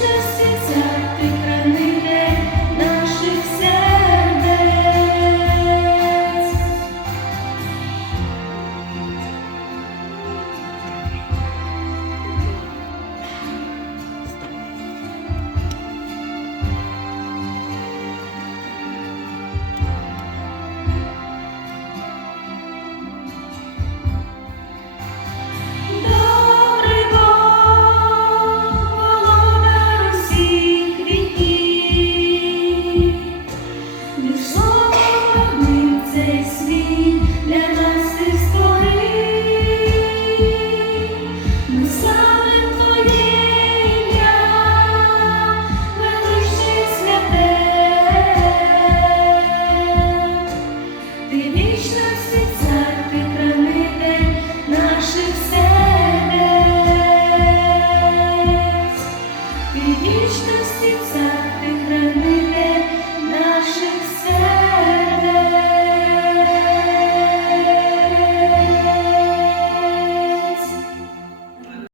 just